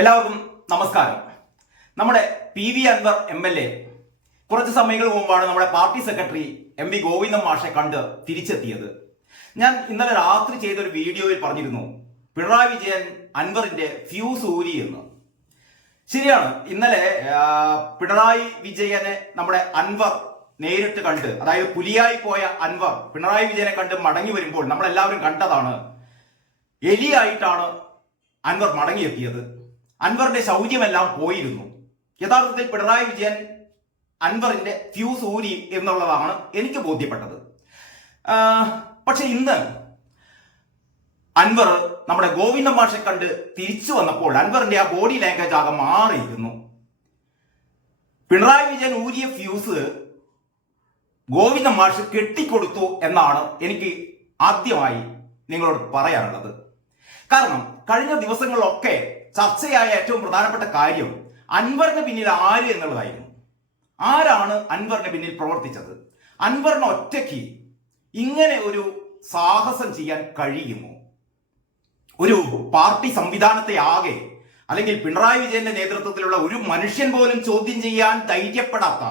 എല്ലാവർക്കും നമസ്കാരം. നമ്മുടെ PV അൻവർ MLA കുറച്ച് സമയങ്ങൾ മുമ്പാണ് നമ്മുടെ പാർട്ടി സെക്രട്ടറി MV ഗോവിന്ദൻ മാഷെ കണ്ട് തിരിച്ചെത്തിയത്. ഞാൻ ഇന്നലെ രാത്രി ചെയ്തൊരു വീഡിയോയിൽ പറഞ്ഞിരുന്നു പിണറായി വിജയൻ അൻവറിന്റെ ഫ്യൂസ് ഊരി എന്ന്. ശരിയാണ്, ഇന്നലെ പിണറായി വിജയനെ നമ്മുടെ അൻവർ നേരിട്ട് കണ്ട്, അതായത് പുലിയായി പോയ അൻവർ പിണറായി വിജയനെ കണ്ട് മടങ്ങി വരുമ്പോൾ നമ്മളെല്ലാവരും കണ്ടതാണ്, എലിയായിട്ടാണ് അൻവർ മടങ്ങിയെത്തിയത്. അൻവറിന്റെ ശൗര്യമെല്ലാം പോയിരുന്നു. യഥാർത്ഥത്തിൽ പിണറായി വിജയൻ അൻവറിന്റെ ഫ്യൂസ് ഊരി എന്നുള്ളതാണ് എനിക്ക് ബോധ്യപ്പെട്ടത്. പക്ഷെ ഇന്ന് അൻവർ നമ്മുടെ ഗോവിന്ദൻ മാഷെ കണ്ട് തിരിച്ചു വന്നപ്പോൾ അൻവറിന്റെ ആ ബോഡി ലാംഗ്വേജ് ആകെ മാറിയിരുന്നു. പിണറായി വിജയൻ ഊരിയ ഫ്യൂസ് ഗോവിന്ദൻ മാഷ് കെട്ടിക്കൊടുത്തു എന്നാണ് എനിക്ക് ആദ്യമായി നിങ്ങളോട് പറയാനുള്ളത്. കാരണം കഴിഞ്ഞ ദിവസങ്ങളിലൊക്കെ ചർച്ചയായ ഏറ്റവും പ്രധാനപ്പെട്ട കാര്യം അൻവറിന് പിന്നിൽ ആര് എന്നുള്ളതായിരുന്നു. ആരാണ് അൻവറിന് പിന്നിൽ പ്രവർത്തിച്ചത്? അൻവറിന് ഒറ്റയ്ക്ക് ഇങ്ങനെ ഒരു സാഹസം ചെയ്യാൻ കഴിയുമോ? ഒരു പാർട്ടി സംവിധാനത്തെ ആകെ, അല്ലെങ്കിൽ പിണറായി വിജയന്റെ നേതൃത്വത്തിലുള്ള ഒരു മനുഷ്യൻ പോലും ചോദ്യം ചെയ്യാൻ ധൈര്യപ്പെടാത്ത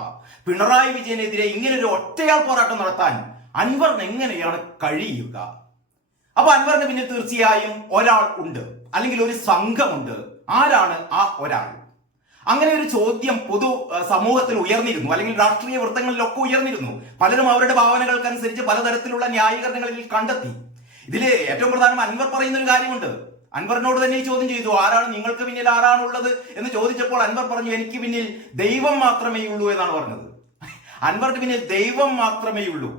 പിണറായി വിജയനെതിരെ ഇങ്ങനെ ഒരു ഒറ്റയാൾ പോരാട്ടം നടത്താൻ അൻവറിന് എങ്ങനെയാണ് കഴിയുക? അപ്പൊ അൻവറിന് പിന്നിൽ തീർച്ചയായും ഒരാൾ ഉണ്ട്, അല്ലെങ്കിൽ ഒരു സംഘമുണ്ട്. ആരാണ് ആ ഒരാൾ? അങ്ങനെ ഒരു ചോദ്യം പൊതു സമൂഹത്തിൽ ഉയർന്നിരുന്നു, അല്ലെങ്കിൽ രാഷ്ട്രീയ വൃത്തങ്ങളിലൊക്കെ ഉയർന്നിരുന്നു. പലരും അവരുടെ ഭാവനകൾക്കനുസരിച്ച് പലതരത്തിലുള്ള ന്യായീകരണങ്ങളിൽ കണ്ടെത്തി. ഇതില് ഏറ്റവും പ്രധാനം അൻവർ പറയുന്ന ഒരു കാര്യമുണ്ട്. അൻവറിനോട് തന്നെ ഈ ചോദ്യം ചെയ്തു, ആരാണ് നിങ്ങൾക്ക് പിന്നിൽ, ആരാണുള്ളത് എന്ന് ചോദിച്ചപ്പോൾ അൻവർ പറഞ്ഞു, എനിക്ക് പിന്നിൽ ദൈവം മാത്രമേ ഉള്ളൂ എന്നാണ് പറഞ്ഞത്. അൻവറിന് പിന്നിൽ ദൈവം മാത്രമേ ഉള്ളൂ.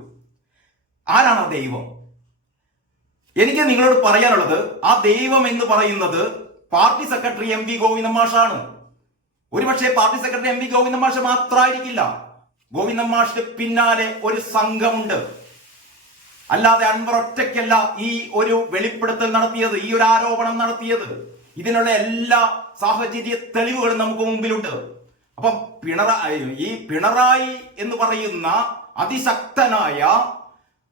ആരാണ് ആ ദൈവം? എനിക്ക് നിങ്ങളോട് പറയാനുള്ളത്, ആ ദൈവം എന്ന് പറയുന്നത് പാർട്ടി സെക്രട്ടറി MV ഗോവിന്ദൻ മാഷാണ്. ഒരുപക്ഷെ പാർട്ടി സെക്രട്ടറി MV ഗോവിന്ദൻ മാഷ് മാത്രമായിരിക്കില്ല. ഗോവിന്ദൻ മാഷിന് പിന്നാലെ ഒരു സംഘമുണ്ട്. അല്ലാതെ അൻവർ ഒറ്റയ്ക്കല്ല ഈ ഒരു വെളിപ്പെടുത്തൽ നടത്തിയത്, ഈ ഒരു ആരോപണം നടത്തിയത്. ഇതിനുള്ള എല്ലാ സാഹചര്യ തെളിവുകളും നമുക്ക് മുമ്പിലുണ്ട്. അപ്പം പിണറായി എന്ന് പറയുന്ന അതിശക്തനായ,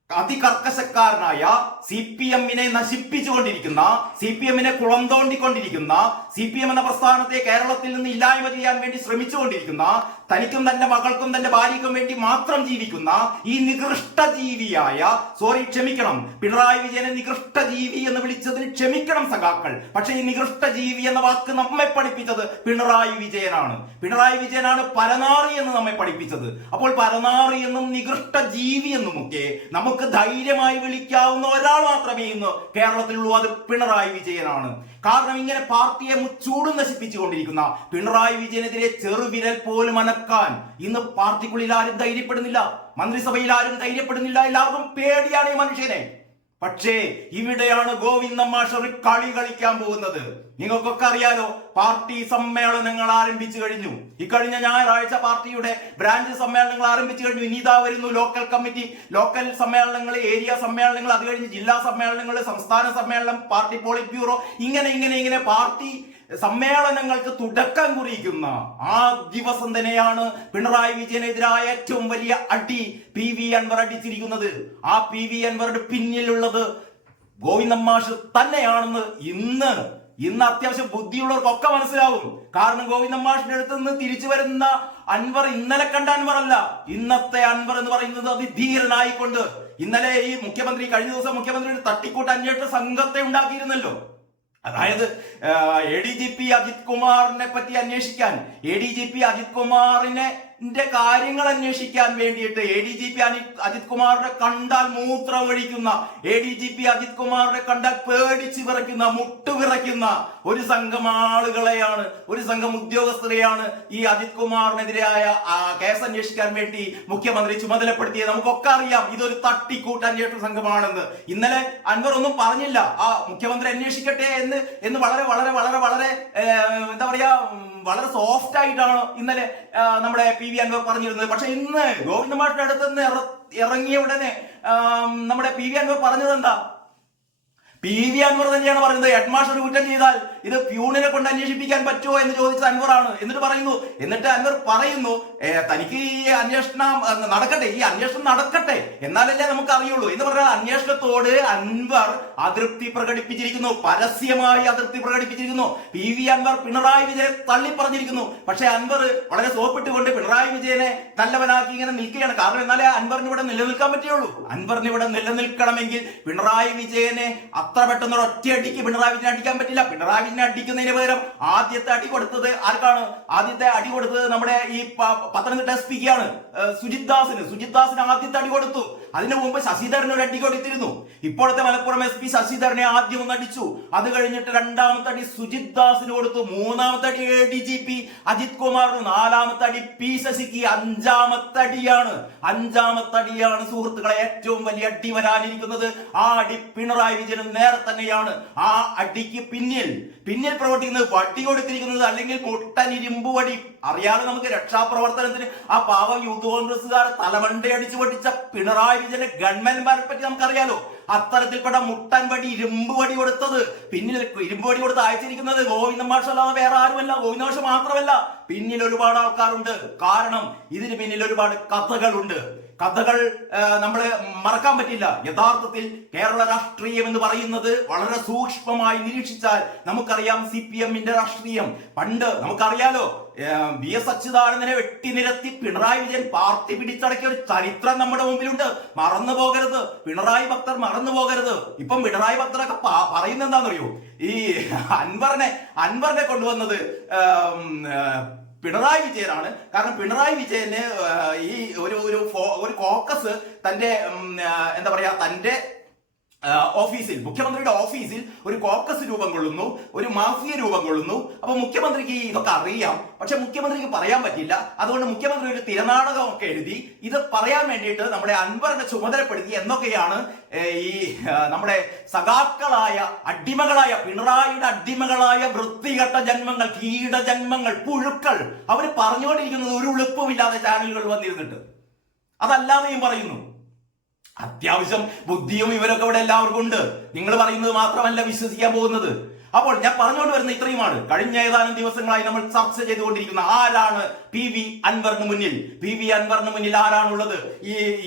അതികർക്കശക്കാരനായ, CPM-നെ നശിപ്പിച്ചുകൊണ്ടിരിക്കുന്ന, CPM-നെ കുളം തോണ്ടിക്കൊണ്ടിരിക്കുന്ന, CPM എന്ന പ്രസ്ഥാനത്തെ കേരളത്തിൽ നിന്ന് ഇല്ലായ്മ ചെയ്യാൻ വേണ്ടി ശ്രമിച്ചുകൊണ്ടിരിക്കുന്ന, തനിക്കും തന്റെ മകൾക്കും തന്റെ ഭാര്യയ്ക്കും വേണ്ടി മാത്രം ജീവിക്കുന്ന ഈ നികൃഷ്ട ജീവിയായ, ക്ഷമിക്കണം, പിണറായി വിജയനെ നികൃഷ്ട ജീവി എന്ന് വിളിച്ചതിന് ക്ഷമിക്കണം സഖാക്കൾ. പക്ഷെ ഈ നികൃഷ്ട ജീവി എന്ന വാക്ക് നമ്മെ പഠിപ്പിച്ചത് പിണറായി വിജയനാണ്. പിണറായി വിജയനാണ് പരനാറി എന്ന് നമ്മെ പഠിപ്പിച്ചത്. അപ്പോൾ പരനാറി എന്നും നികൃഷ്ട ജീവി എന്നുമൊക്കെ നമുക്ക് ധൈര്യമായി വിളിക്കാവുന്ന ഒരാൾ മാത്രമേ ഇന്ന് കേരളത്തിലുള്ളൂ, അത് പിണറായി വിജയനാണ്. കാരണം ഇങ്ങനെ പാർട്ടിയെ മുച്ചൂടും നശിപ്പിച്ചുകൊണ്ടിരിക്കുന്ന പിണറായി വിജയനെതിരെ ചെറുവിരൽ പോലും അനക്കാൻ ഇന്ന് പാർട്ടിക്കുള്ളിൽ ആരും ധൈര്യപ്പെടുന്നില്ല, മന്ത്രിസഭയിൽ ആരും ധൈര്യപ്പെടുന്നില്ല. എല്ലാവർക്കും പേടിയാണ് ഈ മനുഷ്യനെ. പക്ഷേ ഇവിടെയാണ് ഗോവിന്ദൻ മാഷ് ഒരു കളി കളിക്കാൻ പോകുന്നത്. നിങ്ങൾക്കൊക്കെ അറിയാലോ, പാർട്ടി സമ്മേളനങ്ങൾ ആരംഭിച്ചു കഴിഞ്ഞു. ഇക്കഴിഞ്ഞ ഞായറാഴ്ച പാർട്ടിയുടെ ബ്രാഞ്ച് സമ്മേളനങ്ങൾ ആരംഭിച്ചു കഴിഞ്ഞു. ഇനി ഇതാ വരുന്നു ലോക്കൽ കമ്മിറ്റി, ലോക്കൽ സമ്മേളനങ്ങൾ, ഏരിയ സമ്മേളനങ്ങൾ, അത് കഴിഞ്ഞ് ജില്ലാ സമ്മേളനങ്ങൾ, സംസ്ഥാന സമ്മേളനം, പാർട്ടി പോളിറ്റ് ബ്യൂറോ, ഇങ്ങനെ പാർട്ടി സമ്മേളനങ്ങൾക്ക് തുടക്കം കുറിക്കുന്ന ആ ദിവസം തന്നെയാണ് പിണറായി വിജയനെതിരായ ഏറ്റവും വലിയ അടി PV അൻവർ അടിച്ചിരിക്കുന്നത്. ആ PV അൻവറുടെ പിന്നിലുള്ളത് ഗോവിന്ദൻ മാഷ് തന്നെയാണെന്ന് ഇന്ന് അത്യാവശ്യം ബുദ്ധിയുള്ളവർക്കൊക്കെ മനസ്സിലാവും. കാരണം ഗോവിന്ദൻ മാഷിന്റെ അടുത്ത് നിന്ന് തിരിച്ചു വരുന്ന അൻവർ ഇന്നലെ കണ്ട അൻവർ അല്ല. ഇന്നത്തെ അൻവർ എന്ന് പറയുന്നത് അതിധീരനായിക്കൊണ്ട്, ഇന്നലെ ഈ കഴിഞ്ഞ ദിവസം മുഖ്യമന്ത്രിയുടെ തട്ടിക്കൂട്ട് അന്വേഷണ സംഘത്തെ ഉണ്ടാക്കിയിരുന്നല്ലോ. അതായത് ADGP അജിത് കുമാറിനെ പറ്റി അന്വേഷിക്കാൻ, ADGP അജിത് കുമാറിന്റെ കാര്യങ്ങൾ അന്വേഷിക്കാൻ വേണ്ടിയിട്ട്, ADGP അജിത് കുമാറിനെ കണ്ടാൽ മൂത്രം ഒഴിക്കുന്ന, ADGP അജിത് കുമാറിനെ കണ്ടാൽ പേടിച്ച് വിറയ്ക്കുന്ന, മുട്ടുവിറയ്ക്കുന്ന ഒരു സംഘം ആളുകളെയാണ്, ഒരു സംഘം ഉദ്യോഗസ്ഥരെയാണ് ഈ അജിത് കുമാറിനെതിരായ കേസ് അന്വേഷിക്കാൻ വേണ്ടി മുഖ്യമന്ത്രി ചുമതലപ്പെടുത്തിയത്. നമുക്കൊക്കെ അറിയാം ഇതൊരു തട്ടിക്കൂട്ട് അന്വേഷണ സംഘമാണെന്ന്. ഇന്നലെ അൻവർ ഒന്നും പറഞ്ഞില്ല, ആ മുഖ്യമന്ത്രി അന്വേഷിക്കട്ടെ എന്ന് വളരെ വളരെ വളരെ വളരെ എന്താ പറയാ, വളരെ സോഫ്റ്റ് ആയിട്ടാണ് ഇന്നലെ നമ്മുടെ PV അൻവർ പറഞ്ഞിരുന്നത്. പക്ഷെ ഇന്ന് ഗോവിന്ദൻ മാഷിന്റെ അടുത്ത് നിന്ന് ഇറങ്ങിയ ഉടനെ നമ്മുടെ PV അൻവർ പറഞ്ഞത് എന്താ? PV അൻവർ തന്നെയാണ് പറയുന്നത്. ഹെഡ് മാസ്റ്റർ കുറ്റം ചെയ്താൽ ഇത് പ്യൂണിനെ കൊണ്ട് അന്വേഷിപ്പിക്കാൻ പറ്റുമോ എന്ന് ചോദിച്ചത് അൻവറാണ്. എന്നിട്ട് അൻവർ പറയുന്നു തനിക്ക് ഈ അന്വേഷണം നടക്കട്ടെ, ഈ അന്വേഷണം നടക്കട്ടെ, എന്നാലല്ലേ നമുക്ക് അറിയുള്ളൂ എന്ന് പറഞ്ഞാൽ അന്വേഷണത്തോട് അൻവർ അതൃപ്തി പ്രകടിപ്പിച്ചിരിക്കുന്നു, പരസ്യമായി അതൃപ്തി പ്രകടിപ്പിച്ചിരിക്കുന്നു. PV അൻവർ പിണറായി വിജയനെ തള്ളി പറഞ്ഞിരിക്കുന്നു. പക്ഷെ അൻവർ വളരെ സോപ്പിട്ടുകൊണ്ട് പിണറായി വിജയനെ നല്ലവനാക്കി ഇങ്ങനെ നിൽക്കുകയാണ്. കാരണം എന്നാലേ അൻവറിന് ഇവിടെ നിലനിൽക്കാൻ പറ്റുള്ളൂ. അൻവറിന് ഇവിടെ നിലനിൽക്കണമെങ്കിൽ പിണറായി വിജയനെ അത്ര പെട്ടെന്ന് ഒറ്റയടിക്ക് പിണറായി വിജയനെ അടിക്കാൻ പറ്റില്ല. പിണറായി വിജയനെ അടിക്കുന്നതിന് പകരം ആദ്യത്തെ അടി കൊടുത്തത് ആർക്കാണ്? ആദ്യത്തെ അടി കൊടുത്തത് നമ്മുടെ ഈ പത്തനംതിട്ട SP ക്കാണ്, സുജിത് ദാസിന് ആദ്യത്തെ അടി കൊടുത്തു. അതിനു മുമ്പ് ശശിധരന് ഒരു അടി കൊടുത്തിരുന്നു. ഇപ്പോഴത്തെ മലപ്പുറം SP ശശിധരനെ ആദ്യം ഒന്ന് അടിച്ചു. അത് കഴിഞ്ഞിട്ട് രണ്ടാമത്തെ അടി സുജിത് ദാസിന് കൊടുത്തു. മൂന്നാമത്തെ അടി ADGP അജിത് കുമാറിന്, നാലാമത്തെ അടി P ശശിക്ക്, അഞ്ചാമത്തെ അടിയാണ് സുഹൃത്തുക്കളെ ഏറ്റവും വലിയ അടി വരാനിരിക്കുന്നത്. ആ അടി പിണറായി വിജയന് നേരെ തന്നെയാണ്. ആ അടിക്ക് പിന്നിൽ പ്രവർത്തിക്കുന്നത് വടി കൊടുത്തിരിക്കുന്നത് അല്ലെങ്കിൽ മുട്ടൻ ഇരുമ്പ് വടി. അറിയാതെ നമുക്ക് രക്ഷാപ്രവർത്തനത്തിന് ആ പാവം യൂത്ത് കോൺഗ്രസ്സുകാർ തലമണ്ടയടിച്ചു പൊട്ടിച്ച പിണറായി വിജയന്റെ ഗവൺമെന്റ്മാരെ പറ്റി നമുക്കറിയാലോ. അത്തരത്തിൽപ്പെട്ട മുട്ടൻ വടി, ഇരുമ്പ് വടി കൊടുത്തത്, പിന്നിൽ ഇരുമ്പ് വടി കൊടുത്ത് അയച്ചിരിക്കുന്നത് ഗോവിന്ദ മാഷ് അല്ലാതെ വേറെ ആരുമല്ല. ഗോവിന്ദ മാഷ് മാത്രമല്ല, പിന്നിൽ ഒരുപാട് ആൾക്കാരുണ്ട്. കാരണം ഇതിന് പിന്നിൽ ഒരുപാട് കഥകൾ നമ്മൾ മറക്കാൻ പറ്റില്ല. യഥാർത്ഥത്തിൽ കേരള രാഷ്ട്രീയം എന്ന് പറയുന്നത് വളരെ സൂക്ഷ്മമായി നിരീക്ഷിച്ചാൽ നമുക്കറിയാം. CPM-ന്റെ രാഷ്ട്രീയം പണ്ട് നമുക്കറിയാലോ. VS അച്യുതാനന്ദനെ വെട്ടിനിരത്തി പിണറായി വിജയൻ പാർട്ടി പിടിച്ചടക്കിയ ഒരു ചരിത്രം നമ്മുടെ മുമ്പിലുണ്ട്. മറന്നു പോകരുത്, പിണറായി ഭക്തർ മറന്നു പോകരുത്. ഇപ്പം പിണറായി ഭക്തരൊക്കെ പറയുന്നത് എന്താണെന്നറിയോ? ഈ അൻവറിനെ കൊണ്ടുവന്നത് പിണറായി വിജയനാണ്. കാരണം പിണറായി വിജയന് ഈ ഒരു കോക്കസ് തന്റെ എന്താ പറയാ തന്റെ ഓഫീസിൽ, മുഖ്യമന്ത്രിയുടെ ഓഫീസിൽ ഒരു കോക്കസ് രൂപം കൊള്ളുന്നു, ഒരു മാഫിയ രൂപം കൊള്ളുന്നു. അപ്പൊ മുഖ്യമന്ത്രിക്ക് ഇതൊക്കെ അറിയാം, പക്ഷെ മുഖ്യമന്ത്രിക്ക് പറയാൻ പറ്റില്ല. അതുകൊണ്ട് മുഖ്യമന്ത്രി ഒരു തിരനാടകമൊക്കെ എഴുതി ഇത് പറയാൻ വേണ്ടിയിട്ട് നമ്മുടെ അൻവറിനെ ചുമതലപ്പെടുത്തി എന്നൊക്കെയാണ് ഈ നമ്മുടെ സഖാക്കളായ അടിമകളായ പിണറായിയുടെ അടിമകളായ വൃത്തികെട്ട ജന്മങ്ങൾ, കീടജന്മങ്ങൾ, പുഴുക്കൾ അവര് പറഞ്ഞുകൊണ്ടിരിക്കുന്നത് ഒരു എളുപ്പമില്ലാതെ ചാനലുകൾ വന്നിരുന്നിട്ട്. അതല്ലാതെയും പറയുന്നു. അത്യാവശ്യം ബുദ്ധിയും ഇവരൊക്കെ ഇവിടെ എല്ലാവർക്കും ഉണ്ട്. നിങ്ങൾ പറയുന്നത് മാത്രമല്ല വിശ്വസിക്കാൻ പോകുന്നത്. അപ്പോൾ ഞാൻ പറഞ്ഞുകൊണ്ട് വരുന്ന ഇത്രയുമാണ്. കഴിഞ്ഞ ഏതാനും ദിവസങ്ങളായി നമ്മൾ ചർച്ച ചെയ്തുകൊണ്ടിരിക്കുന്ന ആരാണ് PV അൻവറിന് മുന്നിൽ ആരാണുള്ളത്?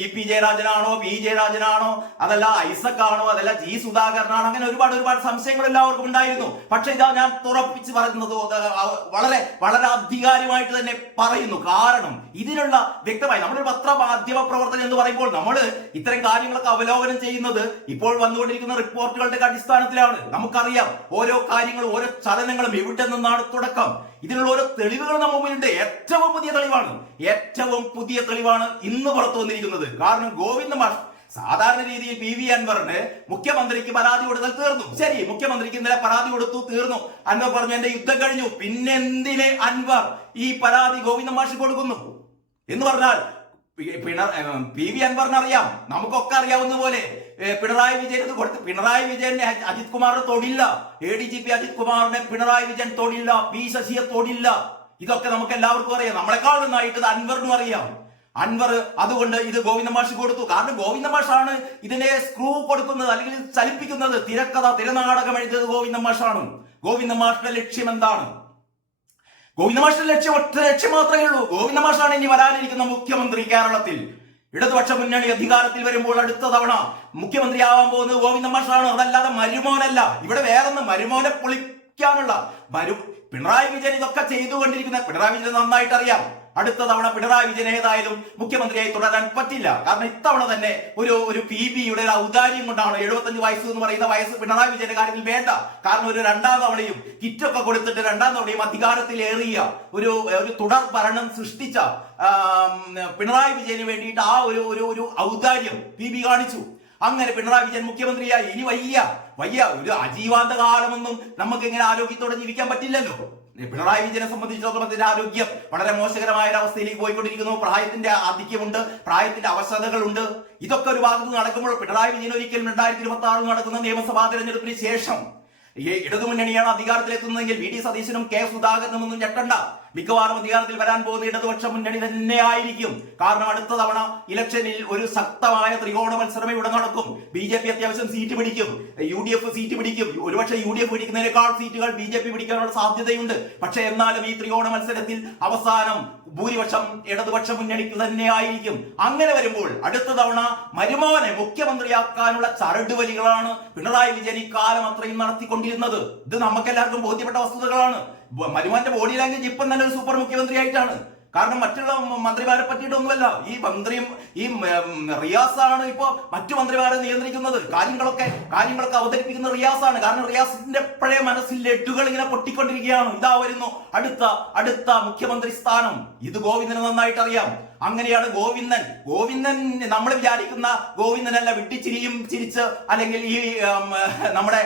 ഈ P ജയരാജനാണോ, P ജയരാജനാണോ, അതല്ല ഐസക് ആണോ, അതല്ല G സുധാകരനാണോ? അങ്ങനെ ഒരുപാട് സംശയങ്ങൾ എല്ലാവർക്കും ഉണ്ടായിരുന്നു. പക്ഷെ ഇതാ ഞാൻ തുറപ്പിച്ച് പറയുന്നത് വളരെ വളരെ അധികാരമായിട്ട് തന്നെ പറയുന്നു. കാരണം ഇതിനുള്ള വ്യക്തമായി നമ്മളൊരു പത്രമാധ്യമ പ്രവർത്തനം എന്ന് പറയുമ്പോൾ നമ്മൾ ഇത്തരം കാര്യങ്ങളൊക്കെ അവലോകനം ചെയ്യുന്നത് ഇപ്പോൾ വന്നുകൊണ്ടിരിക്കുന്ന റിപ്പോർട്ടുകളുടെ അടിസ്ഥാനത്തിലാണ്. നമുക്കറിയാം ഓരോ കാര്യങ്ങളും, ഓരോ ചലനങ്ങളും എവിടെ നിന്നാണ് തുടക്കം. ഇതിനുള്ള ഓരോ തെളിവുകൾ നമ്മുടെ മുമ്പിലുണ്ട്. ഏറ്റവും പുതിയ തെളിവാണ് ഇന്ന് പുറത്തു വന്നിരിക്കുന്നത്. കാരണം ഗോവിന്ദ മാഷ് സാധാരണ രീതിയിൽ PV അൻവറിന് മുഖ്യമന്ത്രിക്ക് പരാതി കൊടുത്താൽ തീർന്നു. ശരി, മുഖ്യമന്ത്രിക്ക് ഇന്നലെ പരാതി കൊടുത്തു, തീർന്നു. അൻവർ പറഞ്ഞു എന്റെ യുദ്ധം കഴിഞ്ഞു. പിന്നെന്തിനെ അൻവർ ഈ പരാതി ഗോവിന്ദ മാഷ് കൊടുക്കുന്നു എന്ന് പറഞ്ഞാൽ PV അൻവറിന് അറിയാം, നമുക്കൊക്കെ അറിയാവുന്ന പോലെ പിണറായി വിജയന് കൊടുത്ത് പിണറായി വിജയനെ അജിത് കുമാറിന് തൊടില്ല, ADGP അജിത് കുമാറിനെ പിണറായി വിജയൻ തൊടില്ല, P ശശിയെ തൊടില്ല. ഇതൊക്കെ നമുക്ക് എല്ലാവർക്കും അറിയാം. നമ്മളെക്കാൾ നന്നായിട്ട് ഇത് അൻവറിനും അറിയാം. അൻവർ അതുകൊണ്ട് ഇത് ഗോവിന്ദ മാഷ് കൊടുത്തു. കാരണം ഗോവിന്ദ മാഷാണ് ഇതിനെ സ്ക്രൂ കൊടുക്കുന്നത് അല്ലെങ്കിൽ ചലിപ്പിക്കുന്നത്. തിരനാടകം എഴുതിയത് ഗോവിന്ദ മാഷാണ്. ഗോവിന്ദ മാഷിന്റെ ലക്ഷ്യം എന്താണ്? ഗോവിന്ദ മാഷിന്റെ ഒറ്റ ലക്ഷ്യം മാത്രമേ ഉള്ളൂ. ഗോവിന്ദ മാഷാണ് ഇനി വരാനിരിക്കുന്ന മുഖ്യമന്ത്രി. കേരളത്തിൽ ഇടതുപക്ഷ മുന്നണി അധികാരത്തിൽ വരുമ്പോൾ അടുത്ത തവണ മുഖ്യമന്ത്രിയാവാൻ പോകുന്നത് ഗോവിന്ദ മാഷാണ്. അതല്ലാതെ മരുമോനല്ല. ഇവിടെ വേറൊന്ന് മരുമോനെ പൊളിക്കാനുള്ള പിണറായി വിജയൻ ഇതൊക്കെ ചെയ്തുകൊണ്ടിരിക്കുന്ന പിണറായി വിജയൻ നന്നായിട്ട് അറിയാം. അടുത്ത തവണ പിണറായി വിജയൻ ഏതായാലും മുഖ്യമന്ത്രിയായി തുടരാൻ പറ്റില്ല. കാരണം ഇത്തവണ തന്നെ ഒരു PV-യുടെ ഔദാര്യം കൊണ്ടാണ് 75 വയസ്സ് എന്ന് പറയുന്ന വയസ്സ് പിണറായി വിജയന്റെ കാര്യത്തിൽ വേണ്ട. കാരണം ഒരു രണ്ടാം തവണയും കിറ്റൊക്കെ കൊടുത്തിട്ട് രണ്ടാം തവണയും അധികാരത്തിലേറിയ ഒരു തുടർ ഭരണം സൃഷ്ടിച്ച പിണറായി വിജയന് വേണ്ടിയിട്ട് ആ ഒരു ഔദാര്യം PV കാണിച്ചു. അങ്ങനെ പിണറായി വിജയൻ മുഖ്യമന്ത്രിയായി. ഇനി വയ്യ ഒരു അജീവാന്ത കാലമൊന്നും നമുക്ക് ഇങ്ങനെ ആരോഗ്യത്തോടെ ജീവിക്കാൻ പറ്റില്ലല്ലോ. പിണറായി വിജയനെ സംബന്ധിച്ചിടത്തോളം അതിന്റെ ആരോഗ്യം വളരെ മോശകരമായ ഒരു അവസ്ഥയിലേക്ക് പോയിക്കൊണ്ടിരിക്കുന്നു. പ്രായത്തിന്റെ ആധിക്യമുണ്ട്, പ്രായത്തിന്റെ അവശതകളുണ്ട്. ഇതൊക്കെ ഒരു ഭാഗത്ത് നടക്കുമ്പോൾ പിണറായി വിജയൻ ഒരിക്കലും 2026 നടക്കുന്ന നിയമസഭാ തെരഞ്ഞെടുപ്പിന് ശേഷം ഇടതുമുന്നണിയാണ് അധികാരത്തിലെത്തുന്നതെങ്കിൽ VD സതീശനും K സുധാകരനും ഒന്നും ഞെട്ടണ്ട. മിക്കവാറും അധികാരത്തിൽ വരാൻ പോകുന്ന ഇടതുപക്ഷ മുന്നണി തന്നെ ആയിരിക്കും. കാരണം അടുത്ത തവണ ഇലക്ഷനിൽ ഒരു ശക്തമായ ത്രികോണ മത്സരം ഇവിടെ നടക്കും. BJP അത്യാവശ്യം സീറ്റ് പിടിക്കും, UDF സീറ്റ് പിടിക്കും, ഒരുപക്ഷെ UDF പിടിക്കുന്നതിനേക്കാൾ സീറ്റുകൾ BJP പിടിക്കാനുള്ള സാധ്യതയുണ്ട്. പക്ഷെ എന്നാലും ഈ ത്രികോണ മത്സരത്തിൽ അവസാനം ഭൂരിപക്ഷം ഇടതുപക്ഷ മുന്നണിക്ക് തന്നെ ആയിരിക്കും. അങ്ങനെ വരുമ്പോൾ അടുത്ത തവണ മരുമോനെ മുഖ്യമന്ത്രിയാക്കാനുള്ള ചരടുവലികളാണ് പിണറായി വിജയൻ ഈ കാലം അത്രയും നടത്തിക്കൊണ്ടിരുന്നത്. ഇത് നമുക്കെല്ലാവർക്കും ബോധ്യപ്പെട്ട വസ്തുതകളാണ്. മരുമോന്റെ ബോഡി ലാംഗ്വേജ് ഇപ്പം തന്നെ ഒരു സൂപ്പർ മുഖ്യമന്ത്രിയായിട്ടാണ്. കാരണം മറ്റുള്ള മന്ത്രിമാരെ പറ്റിയിട്ടൊന്നുമല്ല, ഈ മന്ത്രിയും ഈ റിയാസാണ് ഇപ്പൊ മറ്റു മന്ത്രിമാരെ നിയന്ത്രിക്കുന്നത്. കാര്യങ്ങളൊക്കെ അവതരിപ്പിക്കുന്ന റിയാസാണ്. കാരണം റിയാസിന്റെ പഴയ മനസ്സിൽ ലഡുകൾ ഇങ്ങനെ പൊട്ടിക്കൊണ്ടിരിക്കുകയാണ്. ഇതാ വരുന്നു അടുത്ത മുഖ്യമന്ത്രി സ്ഥാനം. ഇത് ഗോവിന്ദന് നന്നായിട്ട് അറിയാം. അങ്ങനെയാണ് ഗോവിന്ദൻ നമ്മൾ വിചാരിക്കുന്ന ഗോവിന്ദനല്ല. വിട്ടിച്ചിരിയും ചിരിച്ച് അല്ലെങ്കിൽ ഈ നമ്മുടെ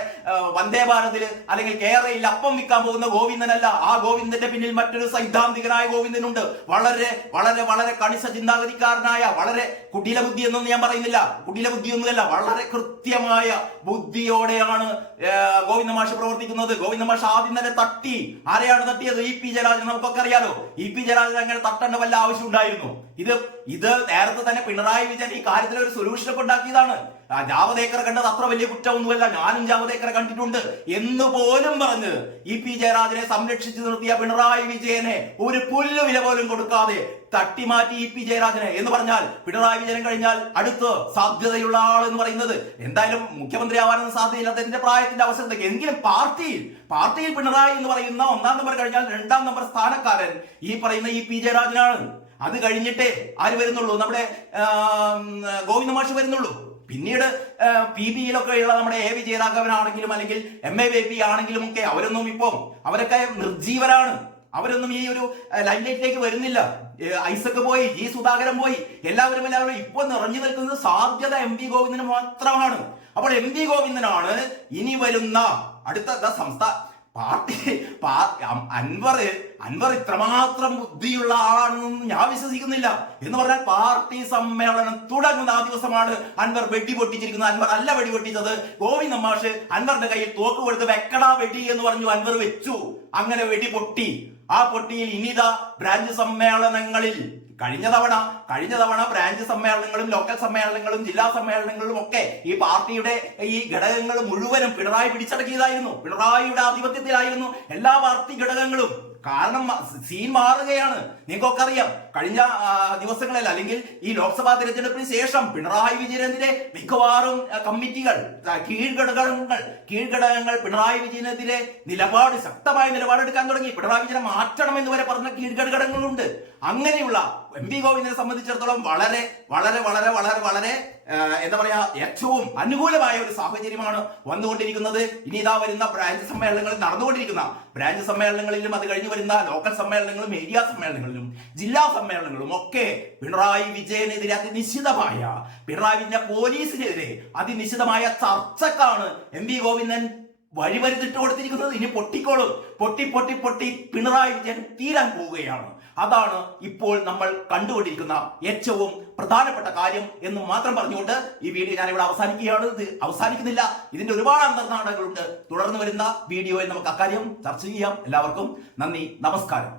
വന്ദേ ഭാരതില് അല്ലെങ്കിൽ കേരളയിൽ അപ്പം വിൽക്കാൻ പോകുന്ന ഗോവിന്ദനല്ല. ആ ഗോവിന്ദന്റെ പിന്നിൽ മറ്റൊരു സൈദ്ധാന്തികനായ ഗോവിന്ദനുണ്ട്. വളരെ വളരെ വളരെ കണിശ ചിന്താഗതിക്കാരനായ, വളരെ കുടില ബുദ്ധി എന്നൊന്നും ഞാൻ പറയുന്നില്ല, കുടില ബുദ്ധിയൊന്നുമല്ല, വളരെ കൃത്യമായ ബുദ്ധിയോടെയാണ് ഗോവിന്ദ മാഷ് പ്രവർത്തിക്കുന്നത്. ഗോവിന്ദ മാഷ് ആദ്യം തന്നെ തട്ടി. ആരെയാണ് തട്ടിയത്? E P Jayarajan. നമുക്കൊക്കെ അറിയാലോ, ഇ പി ജയരാജൻ അങ്ങനെ തട്ടേണ്ട വല്ല ആവശ്യം ഉണ്ടായിരുന്നു? ഇത് നേരത്തെ തന്നെ പിണറായി വിജയൻ ഈ കാര്യത്തിൽ ഒരു സൊല്യൂഷൻ ഒക്കെ ഉണ്ടാക്കിയതാണ്. ജാവദേക്കർ കണ്ടത് അത്ര വലിയ കുറ്റമൊന്നുമല്ല, ഞാനും ജാവദേക്കറെ കണ്ടിട്ടുണ്ട് എന്ന് പോലും പറഞ്ഞ് ഇ പി ജയരാജനെ സംരക്ഷിച്ചു നിർത്തിയ പിണറായി വിജയനെ ഒരു പുല്ല് വില പോലും കൊടുക്കാതെ തട്ടിമാറ്റി ഇ പി ജയരാജനെ എന്ന് പറഞ്ഞാൽ പിണറായി വിജയൻ കഴിഞ്ഞാൽ അടുത്ത് സാധ്യതയുള്ള ആൾ എന്ന് പറയുന്നത് എന്തായാലും മുഖ്യമന്ത്രി ആവാനൊന്നും സാധ്യതയില്ലാത്തതിന്റെ പ്രായത്തിന്റെ അവസരത്തേക്ക് എങ്കിലും പാർട്ടിയിൽ പിണറായി എന്ന് പറയുന്ന 1-ാം നമ്പർ കഴിഞ്ഞാൽ 2-ാം നമ്പർ സ്ഥാനക്കാരൻ ഈ പറയുന്ന ഇ പി ജയരാജനാണ്. അത് കഴിഞ്ഞിട്ടേ ആര് വരുന്നുള്ളൂ? നമ്മുടെ ഗോവിന്ദ മാഷ് വരുന്നുള്ളൂ. പിന്നീട് PBയിലൊക്കെ ഉള്ള നമ്മുടെ A വിജയരാഘവനാണെങ്കിലും അല്ലെങ്കിൽ MA ബേബി ആണെങ്കിലും ഒക്കെ അവരൊക്കെ നിർജീവരാണ്. അവരൊന്നും ഈ ഒരു ലൈംലൈറ്റിലേക്ക് വരുന്നില്ല. ഐസക് പോയി, G സുധാകരൻ പോയി, എല്ലാവരും ഇപ്പൊ നിറഞ്ഞു നിൽക്കുന്നത് സാധ്യത MV ഗോവിന്ദന് മാത്രമാണ്. അപ്പോൾ MV ഗോവിന്ദനാണ് ഇനി വരുന്ന അടുത്ത സംസ്ഥാന അൻവർ ഇത്രമാത്രം ബുദ്ധിയുള്ള ആളാണെന്നൊന്നും ഞാൻ വിശ്വസിക്കുന്നില്ല. എന്ന് പറഞ്ഞാൽ പാർട്ടി സമ്മേളനം തുടങ്ങുന്ന ആ ദിവസമാണ് അൻവർ വെടി പൊട്ടിച്ചിരിക്കുന്നത്. അൻവർ അല്ല വെടി പൊട്ടിച്ചത്, ഗോവിന്ദ മാഷ് അൻവറിന്റെ കയ്യിൽ തോക്ക് കൊടുത്ത് വെക്കടാ വെടി എന്ന് പറഞ്ഞു അൻവർ വെച്ചു. അങ്ങനെ വെടി പൊട്ടി. ആ പൊട്ടിയിൽ ഇനിതാ ബ്രാഞ്ച് സമ്മേളനങ്ങളിൽ കഴിഞ്ഞ തവണ ബ്രാഞ്ച് സമ്മേളനങ്ങളും ലോക്കൽ സമ്മേളനങ്ങളും ജില്ലാ സമ്മേളനങ്ങളും ഒക്കെ ഈ പാർട്ടിയുടെ ഈ ഘടകങ്ങൾ മുഴുവനും പിണറായി പിടിച്ചടക്കിയതായിരുന്നു. പിണറായിയുടെ ആധിപത്യത്തിലായിരുന്നു എല്ലാ പാർട്ടി ഘടകങ്ങളും. കാരണം സീൻ മാറുകയാണ്. നിങ്ങൾക്കൊക്കെ അറിയാം, കഴിഞ്ഞ ദിവസങ്ങളിൽ അല്ലെങ്കിൽ ഈ ലോക്സഭാ തിരഞ്ഞെടുപ്പിന് ശേഷം പിണറായി വിജയനെതിരെ മിക്കവാറും കമ്മിറ്റികൾ, കീഴ്ഘടകങ്ങൾ പിണറായി വിജയനെതിരെ ശക്തമായ നിലപാടെടുക്കാൻ തുടങ്ങി. പിണറായി വിജയനെ മാറ്റണം എന്ന് വരെ പറഞ്ഞ കീഴ്ഘടകങ്ങളുണ്ട്. അങ്ങനെയുള്ള MV ഗോവിന്ദനെ സംബന്ധിച്ചിടത്തോളം വളരെ വളരെ വളരെ വളരെ വളരെ എന്താ പറയാ, ഏറ്റവും അനുകൂലമായ ഒരു സാഹചര്യമാണ് വന്നുകൊണ്ടിരിക്കുന്നത്. ഇനി ഇതാ വരുന്ന ബ്രാഞ്ച് സമ്മേളനങ്ങളിൽ നടന്നുകൊണ്ടിരിക്കുന്ന ബ്രാഞ്ച് സമ്മേളനങ്ങളിലും അത് കഴിഞ്ഞ് വരുന്ന ലോക്കൽ സമ്മേളനങ്ങളും ഏരിയ സമ്മേളനങ്ങളിലും ജില്ലാ സമ്മേളനങ്ങളും ഒക്കെ പിണറായി വിജയനെതിരെ പിണറായി വിജയന്റെ പോലീസിനെതിരെ അതിനിശ്ചിതമായ ചർച്ചക്കാണ് MV ഗോവിന്ദൻ വഴിമരുന്നിട്ട് കൊടുത്തിരിക്കുന്നത്. ഇനി പൊട്ടിക്കോളും. പൊട്ടി പിണറായി വിജയൻ തീരാൻ പോവുകയാണ്. അതാണ് ഇപ്പോൾ നമ്മൾ കണ്ടുകൊണ്ടിരിക്കുന്ന ഏറ്റവും പ്രധാനപ്പെട്ട കാര്യം എന്ന് മാത്രം പറഞ്ഞുകൊണ്ട് ഈ വീഡിയോ ഞാൻ ഇവിടെ അവസാനിക്കുകയാണ്. ഇത് അവസാനിക്കുന്നില്ല, ഇതിന്റെ ഒരുപാട് അന്തർനാടകങ്ങളുണ്ട്. തുടർന്ന് വരുന്ന വീഡിയോയിൽ നമുക്ക് അക്കാര്യം ചർച്ച ചെയ്യാം. എല്ലാവർക്കും നന്ദി, നമസ്കാരം.